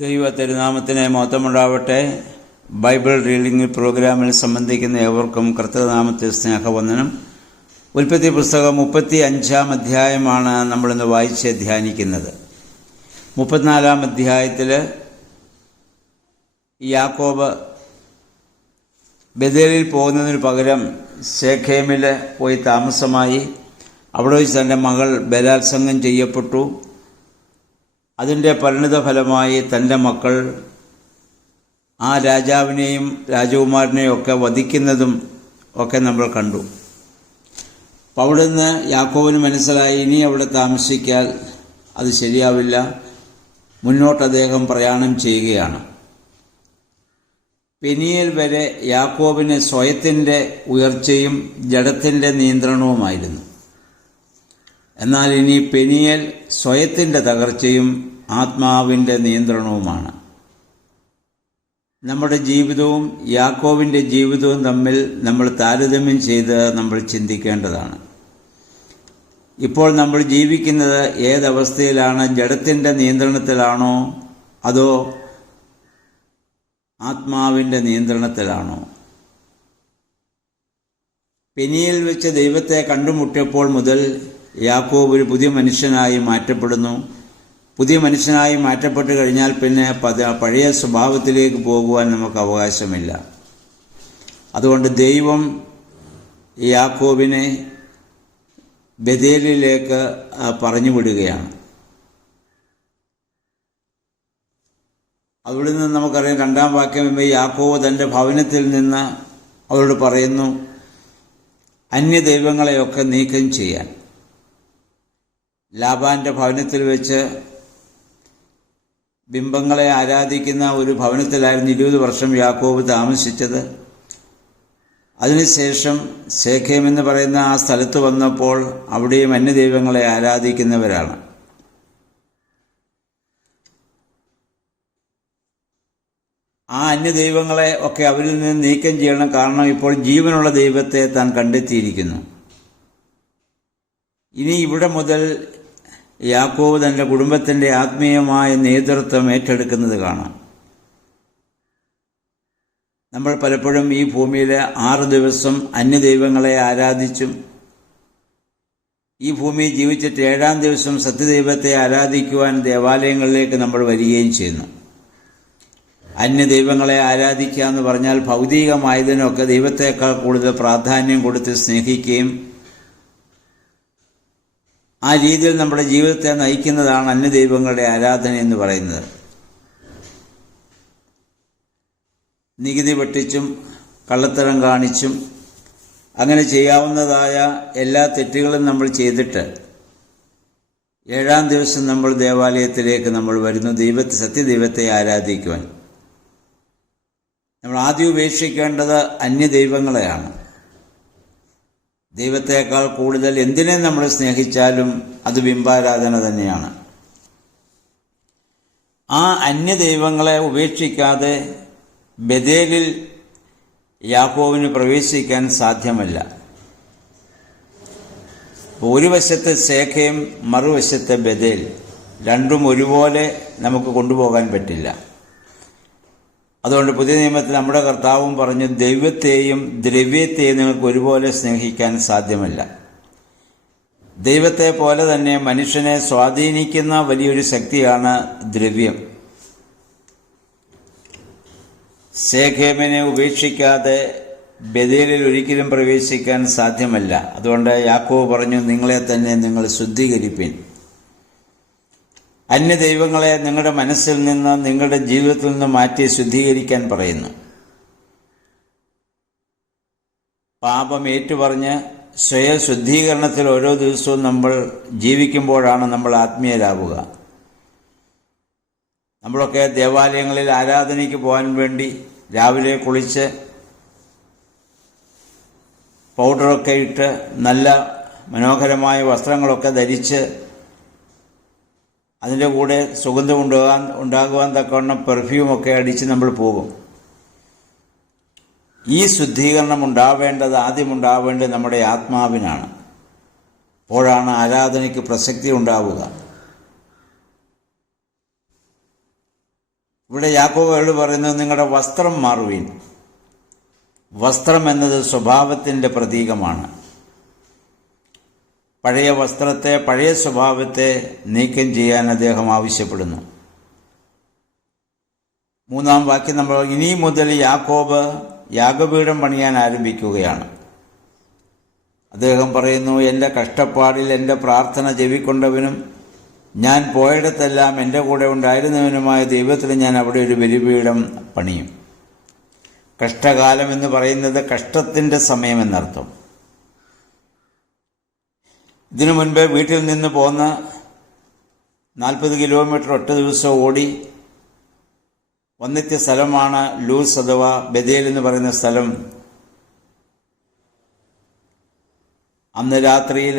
ദൈവ തിരുനാമത്തിന് മഹത്വമുണ്ടാവട്ടെ. Bible reading പ്രോഗ്രാമിൽ സംബന്ധിക്കുന്ന ഏവർക്കും കർത്തൃനാമത്തിൽ സ്നേഹവന്ദനം. ഉൽപ്പത്തി പുസ്തകം 35 അധ്യായമാണ് നമ്മളിന്ന് വായിച്ച് ധ്യാനിക്കുന്നത്. 34 അധ്യായത്തിൽ യാക്കോബ് ബേഥേലിൽ പോകുന്നതിന് പകരം ശേഖേമിൽ പോയി താമസമായി. അവിടെ വെച്ച് തൻ്റെ മകൾ ബലാത്സംഗം ചെയ്യപ്പെട്ടു. അതിൻ്റെ പരിണിതഫലമായി തൻ്റെ മക്കൾ ആ രാജാവിനെയും രാജകുമാരനെയും ഒക്കെ വധിക്കുന്നതും ഒക്കെ നമ്മൾ കണ്ടു. അപ്പം അവിടെ നിന്ന് യാക്കോബിന് മനസ്സിലായി ഇനി അവിടെ താമസിക്കാൻ അത് ശരിയാവില്ല. മുന്നോട്ട് അദ്ദേഹം പ്രയാണം ചെയ്യുകയാണ്. പെനിയേൽ വരെ യാക്കോബിന് സ്വയത്തിൻ്റെ ഉയർച്ചയും ജഡത്തിൻ്റെ നിയന്ത്രണവുമായിരുന്നു. എന്നാൽ ഇനി പെനിയേൽ സ്വയത്തിൻ്റെ തകർച്ചയും ആത്മാവിൻ്റെ നിയന്ത്രണവുമാണ്. നമ്മുടെ ജീവിതവും യാക്കോബിൻ്റെ ജീവിതവും തമ്മിൽ നമ്മൾ താരതമ്യം ചെയ്ത് നമ്മൾ ചിന്തിക്കേണ്ടതാണ്. ഇപ്പോൾ നമ്മൾ ജീവിക്കുന്നത് ഏതവസ്ഥയിലാണ്? ജഡത്തിൻ്റെ നിയന്ത്രണത്തിലാണോ അതോ ആത്മാവിൻ്റെ നിയന്ത്രണത്തിലാണോ? പെനിയേൽ വെച്ച് ദൈവത്തെ കണ്ടുമുട്ടിയപ്പോൾ മുതൽ യാക്കോബ് ഒരു പുതിയ മനുഷ്യനായി മാറ്റപ്പെടുന്നു. പുതിയ മനുഷ്യനായി മാറ്റപ്പെട്ട് കഴിഞ്ഞാൽ പിന്നെ പഴയ സ്വഭാവത്തിലേക്ക് പോകുവാൻ നമുക്ക് അവകാശമില്ല. അതുകൊണ്ട് ദൈവം യാക്കോബിനെ ബേഥേലിലേക്ക് പറഞ്ഞു വിടുകയാണ്. അവിടെ നിന്ന് നമുക്കറിയാം, 2-ാം വാക്യം യാക്കോബ് തൻ്റെ ഭവനത്തിൽ നിന്ന് അവരോട് പറയുന്നു അന്യദൈവങ്ങളെയൊക്കെ നീക്കം ചെയ്യാൻ. ലാബാന്റെ ഭവനത്തിൽ വെച്ച് ബിംബങ്ങളെ ആരാധിക്കുന്ന ഒരു ഭവനത്തിലായിരുന്നു 20 വർഷം യാക്കോബ് താമസിച്ചത്. അതിനുശേഷം ശേഖേം എന്ന് പറയുന്ന ആ സ്ഥലത്ത് വന്നപ്പോൾ അവിടെയും അന്യദൈവങ്ങളെ ആരാധിക്കുന്നവരാണ്. ആ അന്യദൈവങ്ങളെ ഒക്കെ അവരിൽ നിന്ന് നീക്കം ചെയ്യണം. കാരണം ഇപ്പോൾ ജീവനുള്ള ദൈവത്തെ താൻ കണ്ടെത്തിയിരിക്കുന്നു. ഇനി ഇവിടെ മുതൽ യാക്കോബ് തൻ്റെ കുടുംബത്തിൻ്റെ ആത്മീയമായ നേതൃത്വം ഏറ്റെടുക്കുന്നത് കാണാം. നമ്മൾ പലപ്പോഴും ഈ ഭൂമിയിൽ 6 ദിവസം അന്യദൈവങ്ങളെ ആരാധിച്ചും ഈ ഭൂമിയിൽ ജീവിച്ചിട്ട് 7-ാം ദിവസം സത്യദൈവത്തെ ആരാധിക്കുവാൻ ദേവാലയങ്ങളിലേക്ക് നമ്മൾ വരികയും ചെയ്യുന്നു. അന്യദൈവങ്ങളെ ആരാധിക്കുക എന്ന് പറഞ്ഞാൽ ഭൗതികമായതിനൊക്കെ ദൈവത്തേക്കാൾ കൂടുതൽ പ്രാധാന്യം കൊടുത്ത് സ്നേഹിക്കുകയും ആ രീതിയിൽ നമ്മുടെ ജീവിതത്തെ നയിക്കുന്നതാണ് അന്യദൈവങ്ങളുടെ ആരാധന എന്ന് പറയുന്നത്. നികുതി വെട്ടിച്ചും കള്ളത്തരം കാണിച്ചും അങ്ങനെ ചെയ്യാവുന്നതായ എല്ലാ തെറ്റുകളും നമ്മൾ ചെയ്തിട്ട് 7-ാം ദിവസം നമ്മൾ ദേവാലയത്തിലേക്ക് നമ്മൾ വരുന്നു സത്യദൈവത്തെ ആരാധിക്കുവാൻ. നമ്മൾ ആദ്യം ഉപേക്ഷിക്കേണ്ടത് അന്യദൈവങ്ങളെയാണ്. ദൈവത്തേക്കാൾ കൂടുതൽ എന്തിനെ നമ്മൾ സ്നേഹിച്ചാലും അത് ബിംബാരാധന തന്നെയാണ്. ആ അന്യദൈവങ്ങളെ ഉപേക്ഷിക്കാതെ ബേഥേലിൽ യാക്കോബിന് പ്രവേശിക്കാൻ സാധ്യമല്ല. ഒരു വശത്ത് ശേഖേം, മറുവശത്ത് ബേഥേൽ, രണ്ടും ഒരുപോലെ നമുക്ക് കൊണ്ടുപോകാൻ പറ്റില്ല. അതുകൊണ്ട് പുതിയ നിയമത്തിൽ നമ്മുടെ കർത്താവും പറഞ്ഞു, ദൈവത്തെയും ദ്രവ്യത്തെയും നിങ്ങൾക്ക് ഒരുപോലെ സ്നേഹിക്കാൻ സാധ്യമല്ല. ദൈവത്തെ പോലെ തന്നെ മനുഷ്യനെ സ്വാധീനിക്കുന്ന വലിയൊരു ശക്തിയാണ് ദ്രവ്യം. ശേഖേമിനെ ഉപേക്ഷിക്കാതെ ബേഥേലിൽ ഒരിക്കലും പ്രവേശിക്കാൻ സാധ്യമല്ല. അതുകൊണ്ട് യാക്കോബ് പറഞ്ഞു, നിങ്ങളെ തന്നെ നിങ്ങൾ ശുദ്ധീകരിപ്പിൻ. അന്യദൈവങ്ങളെ നിങ്ങളുടെ മനസ്സിൽ നിന്ന്, നിങ്ങളുടെ ജീവിതത്തിൽ നിന്ന് മാറ്റി ശുദ്ധീകരിക്കാൻ പറയുന്നു. പാപം ഏറ്റുപറഞ്ഞ് സ്വയശുദ്ധീകരണത്തിൽ ഓരോ ദിവസവും നമ്മൾ ജീവിക്കുമ്പോഴാണ് നമ്മൾ ആത്മീയരാവുക. നമ്മളൊക്കെ ദേവാലയങ്ങളിൽ ആരാധനയ്ക്ക് പോകാൻ വേണ്ടി രാവിലെ കുളിച്ച് പൗഡറൊക്കെ ഇട്ട് നല്ല മനോഹരമായ വസ്ത്രങ്ങളൊക്കെ ധരിച്ച് അതിൻ്റെ കൂടെ സുഗന്ധം ഉണ്ടാകുവാൻ തക്കവണ്ണം പെർഫ്യൂമൊക്കെ അടിച്ച് നമ്മൾ പോകും. ഈ ശുദ്ധീകരണം ആദ്യം ഉണ്ടാവേണ്ടത് നമ്മുടെ ആത്മാവിനാണ്. അപ്പോഴാണ് ആരാധനയ്ക്ക് പ്രസക്തി ഉണ്ടാവുക. ഇവിടെ യാക്കോബ് പറയുന്നത് നിങ്ങളുടെ വസ്ത്രം മാറുവീൻ. വസ്ത്രം എന്നത് സ്വഭാവത്തിൻ്റെ പ്രതീകമാണ്. പഴയ വസ്ത്രത്തെ, പഴയ സ്വഭാവത്തെ നീക്കം ചെയ്യാൻ അദ്ദേഹം ആവശ്യപ്പെടുന്നു. 3-ാം വാക്യം നമ്മൾ ഇനി മുതൽ യാക്കോബ് യാഗപീഠം പണിയാൻ ആരംഭിക്കുകയാണ്. അദ്ദേഹം പറയുന്നു, എൻ്റെ കഷ്ടപ്പാടിൽ എൻ്റെ പ്രാർത്ഥന ചെവിക്കൊണ്ടവനും ഞാൻ പോയിടത്തെല്ലാം എൻ്റെ കൂടെ ഉണ്ടായിരുന്നവനുമായ ദൈവത്തിന് ഞാൻ അവിടെ ഒരു ബലിപീഠം പണിയും. കഷ്ടകാലം എന്ന് പറയുന്നത് കഷ്ടത്തിൻ്റെ സമയമെന്നർത്ഥം. ഇതിനു മുൻപ് വീട്ടിൽ നിന്ന് പോന്ന 40 കിലോമീറ്റർ ഒറ്റ ദിവസം ഓടി വന്നെത്തിയ സ്ഥലമാണ് ലൂസ് അഥവാ ബഥേൽ എന്ന് പറയുന്ന സ്ഥലം. അന്ന് രാത്രിയിൽ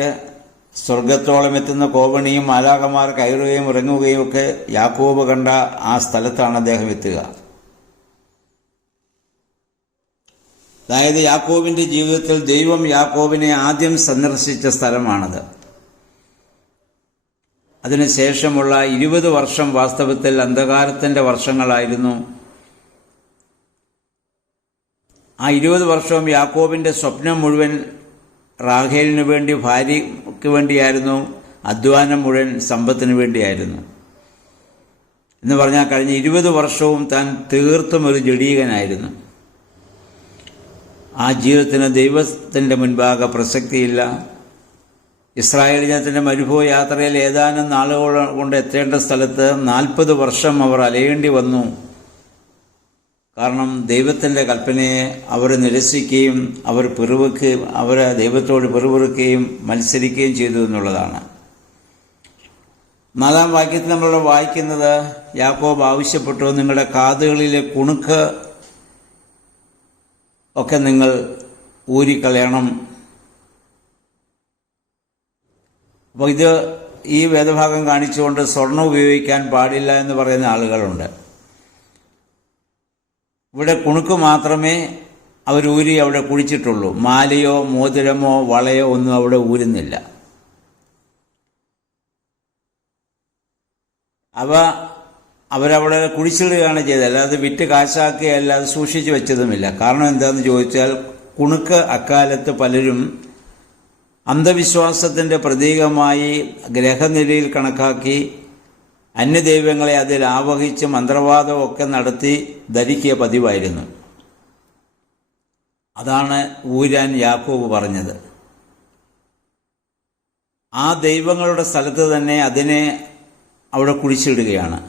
സ്വർഗത്തോളം എത്തുന്ന കോവണിയും മാലാഖമാർ കയറുകയും ഇറങ്ങുകയും ഒക്കെ യാക്കോബ് കണ്ട ആ സ്ഥലത്താണ് അദ്ദേഹം എത്തുക. അതായത് യാക്കോബിന്റെ ജീവിതത്തിൽ ദൈവം യാക്കോബിനെ ആദ്യം സന്ദർശിച്ച സ്ഥലമാണത്. അതിനുശേഷമുള്ള 20 വർഷം വാസ്തവത്തിൽ അന്ധകാരത്തിൻ്റെ വർഷങ്ങളായിരുന്നു. ആ 20 വർഷവും യാക്കോബിന്റെ സ്വപ്നം മുഴുവൻ റാഹേലിനു വേണ്ടി, ഭാര്യയ്ക്ക് വേണ്ടിയായിരുന്നു. അധ്വാനം മുഴുവൻ സമ്പത്തിന് വേണ്ടിയായിരുന്നു. എന്ന് പറഞ്ഞാൽ കഴിഞ്ഞ 20 വർഷവും താൻ തീർത്തും ഒരു ജഡീകനായിരുന്നു. ആ ജീവിതത്തിന് ദൈവത്തിൻ്റെ മുൻപാകെ പ്രസക്തിയില്ല. ഇസ്രായേൽ ജനത്തിൻ്റെ മരുഭൂമി യാത്രയിൽ ഏതാനും നാളുകൾ കൊണ്ട് എത്തേണ്ട സ്ഥലത്ത് 40 വർഷം അവർ അലയേണ്ടി വന്നു. കാരണം ദൈവത്തിൻ്റെ കൽപ്പനയെ അവർ നിരസിക്കുകയും അവർ ദൈവത്തോട് പിറുപിറുക്കുകയും മത്സരിക്കുകയും ചെയ്തു എന്നുള്ളതാണ്. 4-ാം വാക്യത്തിൽ നമ്മളിവിടെ വായിക്കുന്നത്, യാക്കോബ് ആവശ്യപ്പെട്ടു, നിങ്ങളുടെ കാതുകളിലെ കുണുക്ക് ഒക്കെ നിങ്ങൾ ഊരിക്കളയണം. അപ്പോൾ ഈ വേദഭാഗം കാണിച്ചുകൊണ്ട് സ്വർണം ഉപയോഗിക്കാൻ പാടില്ല എന്ന് പറയുന്ന ആളുകളുണ്ട്. ഇവിടെ കുണുക്ക് മാത്രമേ അവരൂരി അവിടെ കുഴിച്ചിട്ടുള്ളൂ. മാലയോ മോതിരമോ വളയോ ഒന്നും അവിടെ ഊരുന്നില്ല. അവരവിടെ കുഴിച്ചിടുകയാണ് ചെയ്തത്, അല്ലാതെ വിറ്റ് കാശാക്കുകയല്ല, അത് സൂക്ഷിച്ചു വെച്ചതുമില്ല. കാരണം എന്താണെന്ന് ചോദിച്ചാൽ, കുണുക്ക് അക്കാലത്ത് പലരും അന്ധവിശ്വാസത്തിൻ്റെ പ്രതീകമായി ഗ്രഹനിലയിൽ കണക്കാക്കി അന്യദൈവങ്ങളെ അതിൽ ആവഹിച്ച് മന്ത്രവാദമൊക്കെ നടത്തി ധരിക്കിയ പതിവായിരുന്നു. അതാണ് ഊരാൻ യാക്കോബ് പറഞ്ഞത്. ആ ദൈവങ്ങളുടെ സ്ഥലത്ത് തന്നെ അതിനെ അവിടെ കുഴിച്ചിടുകയാണ്.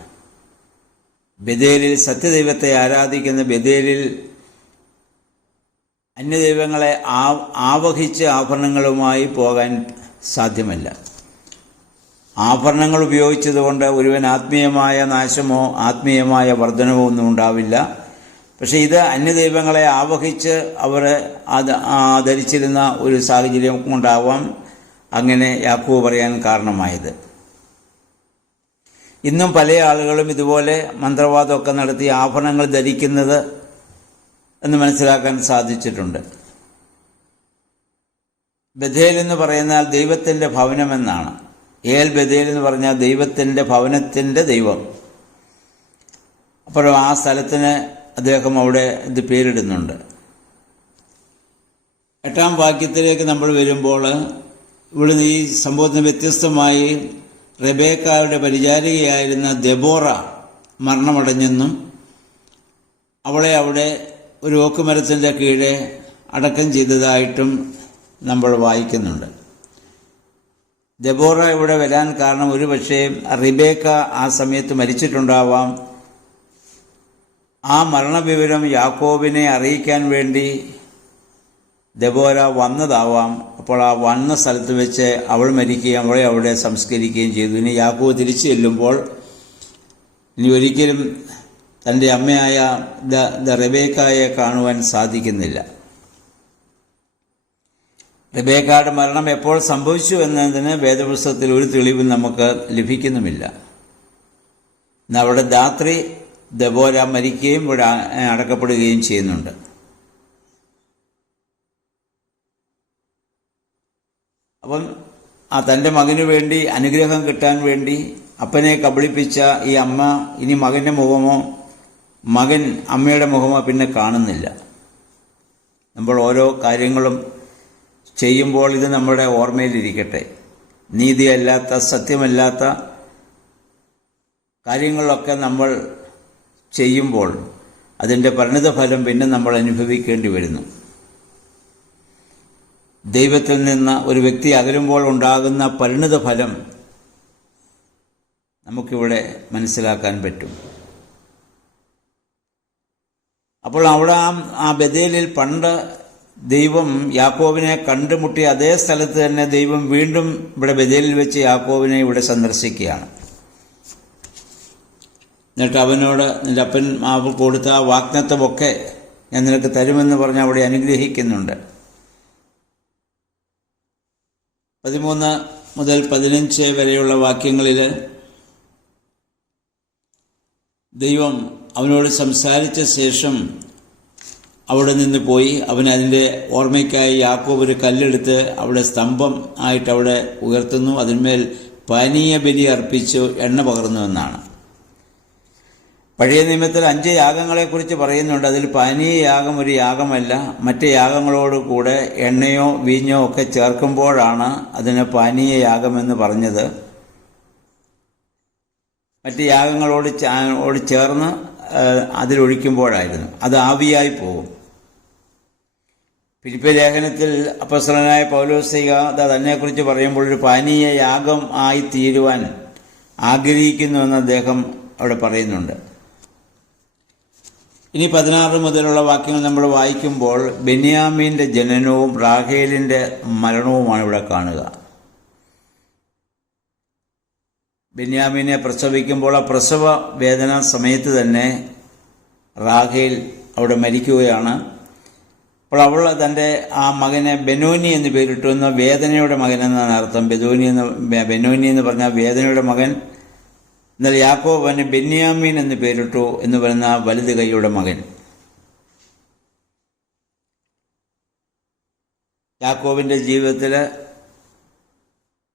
ബഥേലിൽ സത്യദൈവത്തെ ആരാധിക്കുന്ന ബഥേലിൽ അന്യദൈവങ്ങളെ ആവഹിച്ച് ആഭരണങ്ങളുമായി പോകാൻ സാധ്യമല്ല. ആഭരണങ്ങൾ ഉപയോഗിച്ചതുകൊണ്ട് ഒരുവൻ ആത്മീയമായ നാശമോ ആത്മീയമായ വർധനവോ ഒന്നും ഉണ്ടാവില്ല. പക്ഷെ ഇത് അന്യദൈവങ്ങളെ ആവഹിച്ച് അവർ ധരിച്ചിരുന്ന ഒരു സാഹചര്യം കൊണ്ടാവാം അങ്ങനെ യാക്കോബ് പറയാൻ കാരണമായത്. ഇന്നും പല ആളുകളും ഇതുപോലെ മന്ത്രവാദമൊക്കെ നടത്തി ആഭരണങ്ങൾ ധരിക്കുന്നത് എന്ന് മനസ്സിലാക്കാൻ സാധിച്ചിട്ടുണ്ട്. ബഥേൽ എന്ന് പറയുന്നാൽ ദൈവത്തിൻ്റെ ഭവനമെന്നാണ്. ഏൽ ബഥേൽ എന്ന് പറഞ്ഞാൽ ദൈവത്തിൻ്റെ ഭവനത്തിൻ്റെ ദൈവം. അപ്പോഴും ആ സ്ഥലത്തിന് അദ്ദേഹം അവിടെ ഇത് പേരിടുന്നുണ്ട്. 8-ാം വാക്യത്തിലേക്ക് നമ്മൾ വരുമ്പോൾ ഇവിടുന്ന് ഈ സംഭവത്തിന് വ്യത്യസ്തമായി റെബേക്കായുടെ പരിചാരികയായിരുന്ന ദെബോറ മരണമടഞ്ഞെന്നും അവളെ അവിടെ ഒരു ഓക്കുമരത്തിൻ്റെ കീഴെ അടക്കം ചെയ്തതായിട്ടും നമ്മൾ വായിക്കുന്നുണ്ട്. ദെബോറ ഇവിടെ വരാൻ കാരണം ഒരുപക്ഷെ റിബേക്ക ആ സമയത്ത് മരിച്ചിട്ടുണ്ടാവാം. ആ മരണവിവരം യാക്കോബിനെ അറിയിക്കാൻ വേണ്ടി ദെബോര വന്നതാവാം. അപ്പോൾ ആ വന്ന സ്ഥലത്ത് വെച്ച് അവൾ മരിക്കുകയും അവളെ അവിടെ സംസ്കരിക്കുകയും ചെയ്തു. ഇനി യാക്കോബ് തിരിച്ചു ചെല്ലുമ്പോൾ ഇനി ഒരിക്കലും തൻ്റെ അമ്മയായ റെബേക്കായെ കാണുവാൻ സാധിക്കുന്നില്ല. റെബേക്കയുടെ മരണം എപ്പോൾ സംഭവിച്ചു എന്നതിന് വേദപുസ്തകത്തിൽ ഒരു തെളിവും നമുക്ക് ലഭിക്കുന്നുമില്ല. അവിടെ രാത്രി ദെബോര മരിക്കുകയും ഇവിടെ അടക്കപ്പെടുകയും ചെയ്യുന്നുണ്ട്. അപ്പം തൻ്റെ മകനു വേണ്ടി അനുഗ്രഹം കിട്ടാൻ വേണ്ടി അപ്പനെ കബളിപ്പിച്ച ഈ അമ്മ ഇനി മകൻ്റെ മുഖമോ മകൻ അമ്മയുടെ മുഖമോ പിന്നെ കാണുന്നില്ല. നമ്മൾ ഓരോ കാര്യങ്ങളും ചെയ്യുമ്പോൾ ഇത് നമ്മുടെ ഓർമ്മയിലിരിക്കട്ടെ. നീതിയല്ലാത്ത, സത്യമല്ലാത്ത കാര്യങ്ങളൊക്കെ നമ്മൾ ചെയ്യുമ്പോൾ അതിൻ്റെ പരിണിതഫലം പിന്നെ നമ്മൾ അനുഭവിക്കേണ്ടി വരുന്നു. ദൈവത്തിൽ നിന്ന് ഒരു വ്യക്തി അകലുമ്പോൾ ഉണ്ടാകുന്ന പരിണിതഫലം നമുക്കിവിടെ മനസ്സിലാക്കാൻ പറ്റും. അപ്പോൾ അവിടെ ആ ബഥേലിൽ പണ്ട് ദൈവം യാക്കോബിനെ കണ്ടുമുട്ടിയ അതേ സ്ഥലത്ത് തന്നെ ദൈവം വീണ്ടും ഇവിടെ ബഥേലിൽ വെച്ച് യാക്കോബിനെ ഇവിടെ സന്ദർശിക്കുകയാണ്. എന്നിട്ട് അവനോട് നിന്റെ അപ്പൻ കൊടുത്ത ആ വാഗ്ദത്തമൊക്കെ ഞാൻ നിനക്ക് തരുമെന്ന് പറഞ്ഞ് അവിടെ അനുഗ്രഹിക്കുന്നുണ്ട്. 13 മുതൽ 15 വരെയുള്ള വാക്യങ്ങളിൽ ദൈവം അവനോട് സംസാരിച്ച ശേഷം അവിടെ നിന്ന് പോയി അവൻ അതിൻ്റെ ഓർമ്മയ്ക്കായി യാക്കോബ് ഒരു കല്ലെടുത്ത് അവിടെ സ്തംഭം ആയിട്ട് അവിടെ ഉയർത്തുന്നു. അതിന്മേൽ പാനീയ ബലി അർപ്പിച്ചു എണ്ണ പകർന്നുവെന്നാണ്. പഴയ നിയമത്തിൽ 5 യാഗങ്ങളെക്കുറിച്ച് പറയുന്നുണ്ട്. അതിൽ പാനീയ യാഗം ഒരു യാഗമല്ല. മറ്റ് യാഗങ്ങളോട് കൂടെ എണ്ണയോ വീഞ്ഞോ ഒക്കെ ചേർക്കുമ്പോഴാണ് അതിന് പാനീയ യാഗമെന്ന് പറഞ്ഞത്. മറ്റ് യാഗങ്ങളോട് ചേർന്ന് അതിലൊഴിക്കുമ്പോഴായിരുന്നു. അത് ആവിയായി പോകും. ഫിലിപ്പിയ ലേഖനത്തിൽ അപ്പോസ്തലനായ പൗലോസ്ലീഹ തന്നെക്കുറിച്ച് പറയുമ്പോൾ ഒരു പാനീയ യാഗം ആയി തീരുവാൻ ആഗ്രഹിക്കുന്നുവെന്ന് അദ്ദേഹം അവിടെ പറയുന്നുണ്ട്. ഇനി 16 മുതലുള്ള വാക്യങ്ങൾ നമ്മൾ വായിക്കുമ്പോൾ ബെന്യാമീൻ്റെ ജനനവും റാഹേലിൻ്റെ മരണവുമാണ് ഇവിടെ കാണുക. ബെന്യാമീനെ പ്രസവിക്കുമ്പോൾ ആ പ്രസവ വേദന സമയത്ത് തന്നെ റാഹേൽ അവിടെ മരിക്കുകയാണ്. അപ്പോൾ അവൾ തൻ്റെ ആ മകനെ ബെനോനി എന്ന് പേരിട്ടു. എന്ന വേദനയുടെ മകൻ എന്നാണ് അർത്ഥം. ബെനോനി എന്ന് പറഞ്ഞാൽ വേദനയുടെ മകൻ. എന്നാൽ യാക്കോബ് അവന് ബെന്യാമീൻ എന്ന് പേരിട്ടു എന്ന് പറയുന്ന വലത് കൈയുടെ മകൻ. യാക്കോബിൻ്റെ ജീവിതത്തിൽ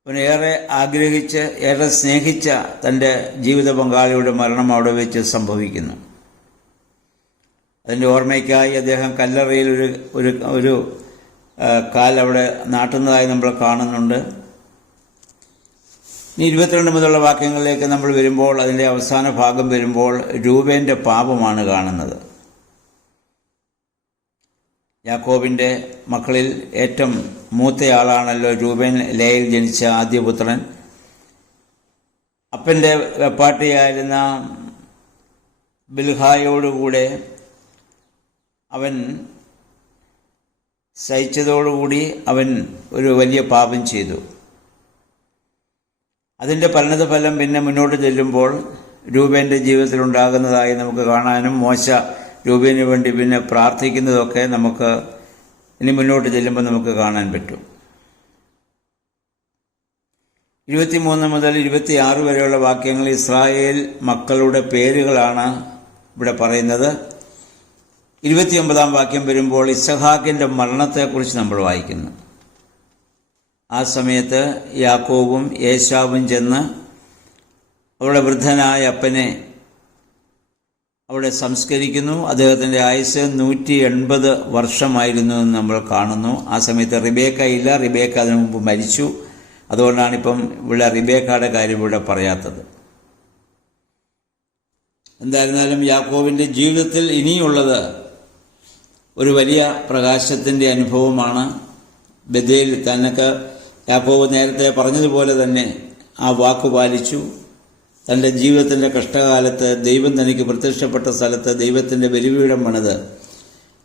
അവനേറെ ആഗ്രഹിച്ച് ഏറെ സ്നേഹിച്ച തൻ്റെ ജീവിത പങ്കാളിയുടെ മരണം അവിടെ വെച്ച് സംഭവിക്കുന്നു. അതിൻ്റെ ഓർമ്മയ്ക്കായി അദ്ദേഹം കല്ലറയിൽ ഒരു കാൽ അവിടെ നാട്ടുന്നതായി നമ്മൾ കാണുന്നുണ്ട്. ഇനി 22 മുതലുള്ള വാക്യങ്ങളിലേക്ക് നമ്മൾ വരുമ്പോൾ അതിൻ്റെ അവസാന ഭാഗം വരുമ്പോൾ രൂബേൻ്റെ പാപമാണ് കാണുന്നത്. യാക്കോബിൻ്റെ മക്കളിൽ ഏറ്റവും മൂത്തയാളാണല്ലോ രൂബേൻ, ലേയിൽ ജനിച്ച ആദ്യപുത്രൻ. അപ്പൻ്റെ വെപ്പാട്ടിയായിരുന്ന ബിൽഹായോടുകൂടെ അവൻ സഹിച്ചതോടുകൂടി അവൻ ഒരു വലിയ പാപം ചെയ്തു. അതിൻ്റെ പരിണതഫലം പിന്നെ മുന്നോട്ട് ചെല്ലുമ്പോൾ രൂബേൻ്റെ ജീവിതത്തിലുണ്ടാകുന്നതായി നമുക്ക് കാണാനും മോശ രൂബേന് വേണ്ടി പിന്നെ പ്രാർത്ഥിക്കുന്നതൊക്കെ നമുക്ക് ഇനി മുന്നോട്ട് ചെല്ലുമ്പോൾ നമുക്ക് കാണാൻ പറ്റും. 23 മുതൽ 26 വരെയുള്ള വാക്യങ്ങൾ ഇസ്രായേൽ മക്കളുടെ പേരുകളാണ് ഇവിടെ പറയുന്നത്. 29 വാക്യം വരുമ്പോൾ ഇസഹാക്കിൻ്റെ മരണത്തെക്കുറിച്ച് നമ്മൾ വായിക്കുന്നു. ആ സമയത്ത് യാക്കോബും ഏശാവും ചെന്ന് അവിടെ വൃദ്ധനായ അപ്പനെ അവിടെ സംസ്കരിക്കുന്നു. അദ്ദേഹത്തിൻ്റെ ആയുസ് 180 വർഷമായിരുന്നു എന്ന് നമ്മൾ കാണുന്നു. ആ സമയത്ത് റിബേക്ക ഇല്ല. റിബേക്ക അതിനു മുമ്പ് മരിച്ചു. അതുകൊണ്ടാണിപ്പം ഇവിടെ റിബേക്കയുടെ കാര്യം ഇവിടെ പറയാത്തത്. എന്തായിരുന്നാലും യാക്കോബിൻ്റെ ജീവിതത്തിൽ ഇനിയുള്ളത് ഒരു വലിയ പ്രകാശത്തിൻ്റെ അനുഭവമാണ്. ബഥേൽ തനക്ക് യാക്കോബ് നേരത്തെ പറഞ്ഞതുപോലെ തന്നെ ആ വാക്ക് പാലിച്ചു. തൻ്റെ ജീവിതത്തിൻ്റെ കഷ്ടകാലത്ത് ദൈവം തനിക്ക് പ്രത്യക്ഷപ്പെട്ട സ്ഥലത്ത് ദൈവത്തിൻ്റെ ബലിപീഠം പണിത്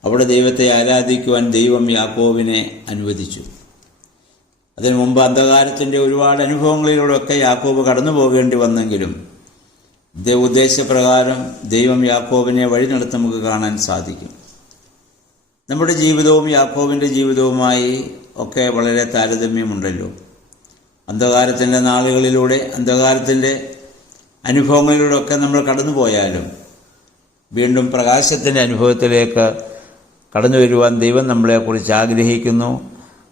അവിടെ ദൈവത്തെ ആരാധിക്കുവാൻ ദൈവം യാക്കോബിനെ അനുവദിച്ചു. അതിനു മുമ്പ് അന്ധകാരത്തിൻ്റെ ഒരുപാട് അനുഭവങ്ങളിലൂടെയൊക്കെ യാക്കോബ് കടന്നു പോകേണ്ടി വന്നെങ്കിലും ഉദ്ദേശപ്രകാരം ദൈവം യാക്കോബിനെ വഴി നടത്തി നമുക്ക് കാണാൻ സാധിക്കും. നമ്മുടെ ജീവിതവും യാക്കോബിൻ്റെ ജീവിതവുമായി ഒക്കെ വളരെ താരതമ്യമുണ്ടല്ലോ. അന്ധകാരത്തിൻ്റെ നാളുകളിലൂടെ അന്ധകാരത്തിൻ്റെ അനുഭവങ്ങളിലൂടെയൊക്കെ നമ്മൾ കടന്നു പോയാലും വീണ്ടും പ്രകാശത്തിൻ്റെ അനുഭവത്തിലേക്ക് കടന്നു വരുവാൻ ദൈവം നമ്മളെക്കുറിച്ച് ആഗ്രഹിക്കുന്നു.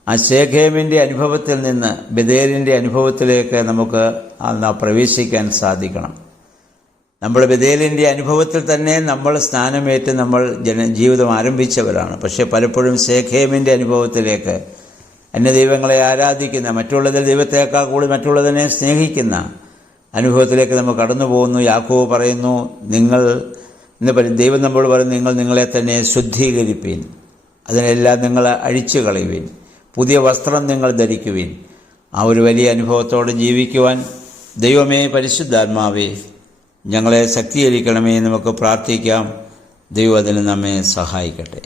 ആ ശേഖേമിൻ്റെ അനുഭവത്തിൽ നിന്ന് ബഥേലിൻ്റെ അനുഭവത്തിലേക്ക് നമുക്ക് പ്രവേശിക്കാൻ സാധിക്കണം. നമ്മൾ ബഥേലിൻ്റെ അനുഭവത്തിൽ തന്നെ നമ്മൾ സ്ഥാനമേറ്റ് നമ്മൾ ജീവിതം ആരംഭിച്ചവരാണ്. പക്ഷേ പലപ്പോഴും ശേഖേമിൻ്റെ അനുഭവത്തിലേക്ക് അന്യദൈവങ്ങളെ ആരാധിക്കുന്ന, മറ്റുള്ളതിൽ ദൈവത്തേക്കാൾ കൂടി മറ്റുള്ളതിനെ സ്നേഹിക്കുന്ന അനുഭവത്തിലേക്ക് നമ്മൾ കടന്നു പോകുന്നു. യാക്കോബ് പറയുന്നു, ദൈവം നമ്മോട് പറയുന്നു, നിങ്ങൾ നിങ്ങളെ തന്നെ ശുദ്ധീകരിപ്പീൻ, അതിനെല്ലാം നിങ്ങൾ അഴിച്ചു കളയുവിൻ, പുതിയ വസ്ത്രം നിങ്ങൾ ധരിക്കുവിൻ. ആ ഒരു വലിയ അനുഭവത്തോടെ ജീവിക്കുവാൻ ദൈവമേ, പരിശുദ്ധാത്മാവേ, ഞങ്ങളെ ശക്തീകരിക്കണമേ നമുക്ക് പ്രാർത്ഥിക്കാം. ദൈവം അതിന് നമ്മെ സഹായിക്കട്ടെ.